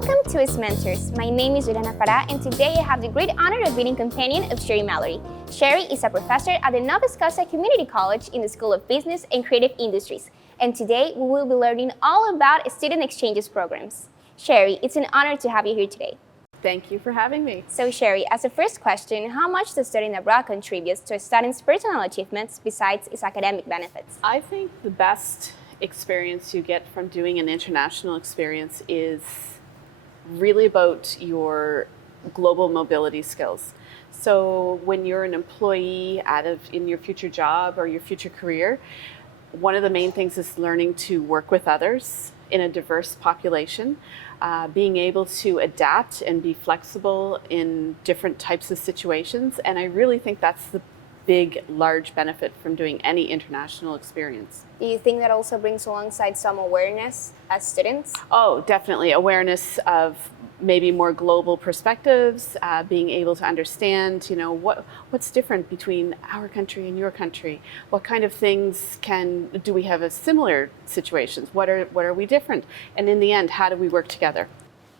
Welcome to Segmento. My name is Juliana Farah, and today I have the great honor of being a companion of Shary Mallory. Shary is a professor at the Nova Scotia Community College in the School of Business and Creative Industries, and today we will be learning all about student exchanges programs. Shary, it's an honor to have you here today. Thank you for having me. So Shary, as a first question, how much does studying abroad contributes to a student's personal achievements besides its academic benefits? I think the best experience you get from doing an international experience is really about your global mobility skills. So when you're an employee in your future job or your future career, one of the main things is learning to work with others in a diverse population, being able to adapt and be flexible in different types of situations. And I really think that's the big, large benefit from doing any international experience. Do you think that also brings alongside some awareness as students? Oh, definitely. Awareness of maybe more global perspectives, being able to understand, what's different between our country and your country. What kind of things do we have as similar situations? What are we different? And in the end, how do we work together?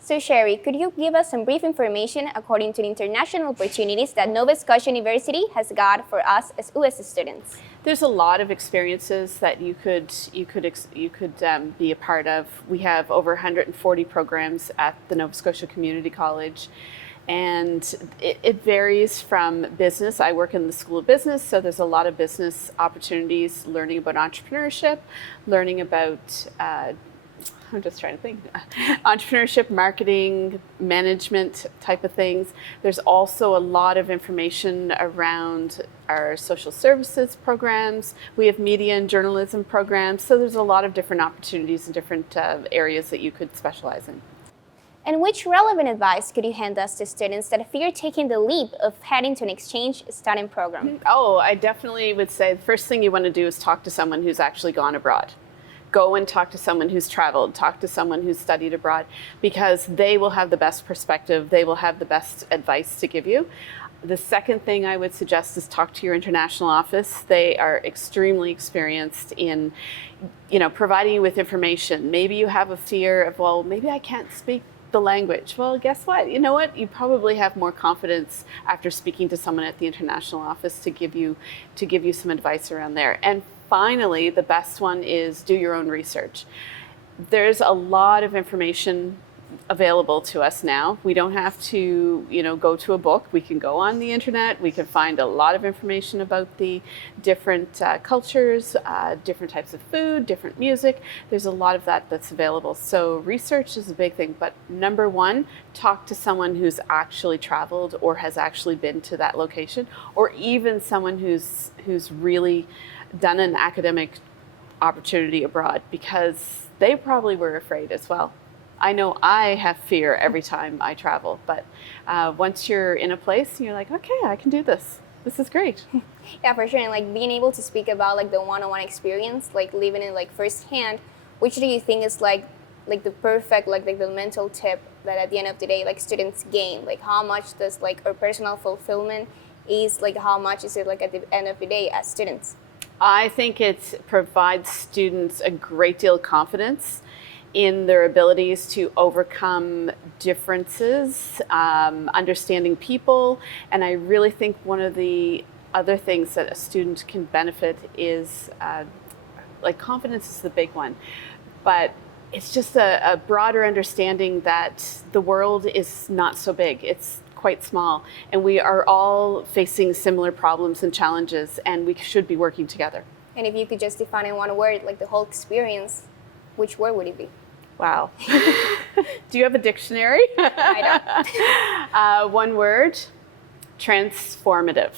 So Shary, could you give us some brief information according to the international opportunities that Nova Scotia University has got for us as UEES students? There's a lot of experiences that you could be a part of. We have over 140 programs at the Nova Scotia Community College, and it varies from business. I work in the School of Business, so there's a lot of business opportunities, learning about entrepreneurship, learning about I'm just trying to think. Entrepreneurship, marketing, management type of things. There's also a lot of information around our social services programs. We have media and journalism programs. So there's a lot of different opportunities in different areas that you could specialize in. And which relevant advice could you hand us to students that fear taking the leap of heading to an exchange studying program? Oh, I definitely would say the first thing you want to do is talk to someone who's actually gone abroad. Go and talk to someone who's traveled, talk to someone who's studied abroad, because they will have the best perspective, they will have the best advice to give you. The second thing I would suggest is talk to your international office. They are extremely experienced in, providing you with information. Maybe you have a fear of, well, maybe I can't speak the language. Well, guess what? You know what? You probably have more confidence after speaking to someone at the international office to give you some advice around there. And finally, the best one is do your own research. There's a lot of information available to us now. We don't have to, go to a book. We can go on the internet. We can find a lot of information about the different cultures, different types of food, different music. There's a lot of that's available. So research is a big thing. But number one, talk to someone who's actually traveled or has actually been to that location, or even someone who's really done an academic opportunity abroad, because they probably were afraid as well. I know I have fear every time I travel, but once you're in a place, you're like, okay, I can do this. This is great. Yeah, for sure. And being able to speak about the one-on-one experience, living it firsthand, which do you think is the perfect the mental tip that at the end of the day students gain? How much does our personal fulfillment is how much is it at the end of the day as students? I think it provides students a great deal of confidence in their abilities to overcome differences, understanding people. And I really think one of the other things that a student can benefit is, confidence is the big one, but it's just a broader understanding that the world is not so big. It's quite small, and we are all facing similar problems and challenges, and we should be working together. And if you could just define in one word, the whole experience, which word would it be? Wow. Do you have a dictionary? I don't. One word, transformative.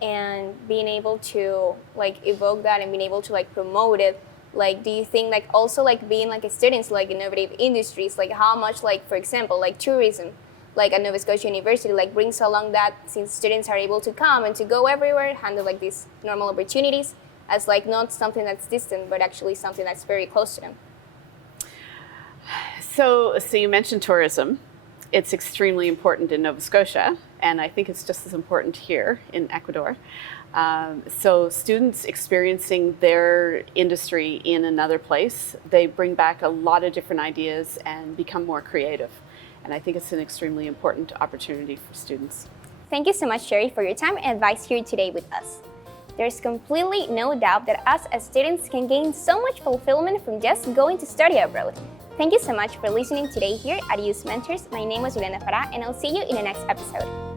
And being able to evoke that and being able to promote it, do you think also being a student innovative industries, how much for example tourism at Nova Scotia University brings along that, since students are able to come and to go everywhere, handle these normal opportunities as not something that's distant, but actually something that's very close to them. So you mentioned tourism. It's extremely important in Nova Scotia, and I think it's just as important here in Ecuador. So students experiencing their industry in another place, they bring back a lot of different ideas and become more creative. And I think it's an extremely important opportunity for students. Thank you so much, Shary, for your time and advice here today with us. There's completely no doubt that us as students can gain so much fulfillment from just going to study abroad. Thank you so much for listening today here at UEES Mentors. My name was Juliana Farah, and I'll see you in the next episode.